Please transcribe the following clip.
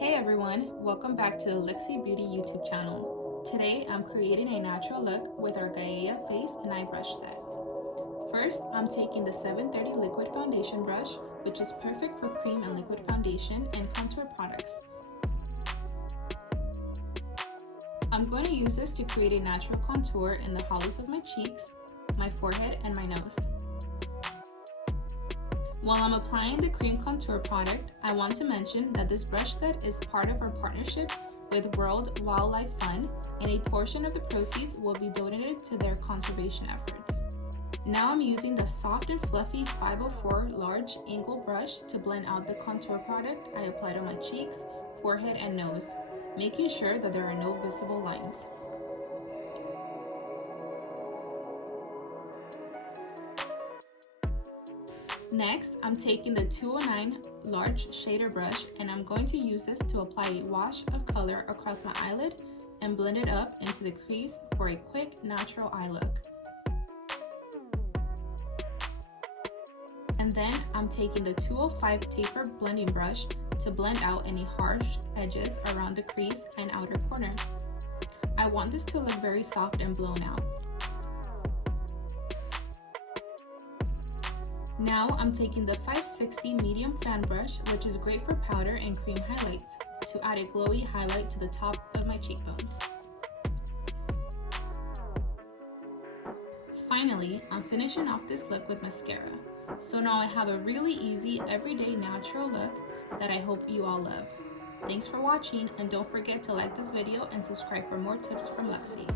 Hey everyone, welcome back to the Luxie Beauty YouTube channel. Today I'm creating a natural look with our Gaea face and eye brush set. First, I'm taking the 730 liquid foundation brush, which is perfect for cream and liquid foundation and contour products. I'm going to use this to create a natural contour in the hollows of my cheeks, my forehead, and my nose. While I'm applying the cream contour product, I want to mention that this brush set is part of our partnership with World Wildlife Fund, and a portion of the proceeds will be donated to their conservation efforts. Now I'm using the soft and fluffy 504 large angle brush to blend out the contour product I applied on my cheeks, forehead, and nose, making sure that there are no visible lines. Next, I'm taking the 209 large shader brush and I'm going to use this to apply a wash of color across my eyelid and blend it up into the crease for a quick, natural eye look. And then I'm taking the 205 Tapered Blending brush to blend out any harsh edges around the crease and outer corners. I want this to look very soft and blown out. Now I'm taking the 560 medium fan brush, which is great for powder and cream highlights, to add a glowy highlight to the top of my cheekbones. Finally, I'm finishing off this look with mascara. So now I have a really easy, everyday natural look that I hope you all love. Thanks for watching, and don't forget to like this video and subscribe for more tips from Luxie.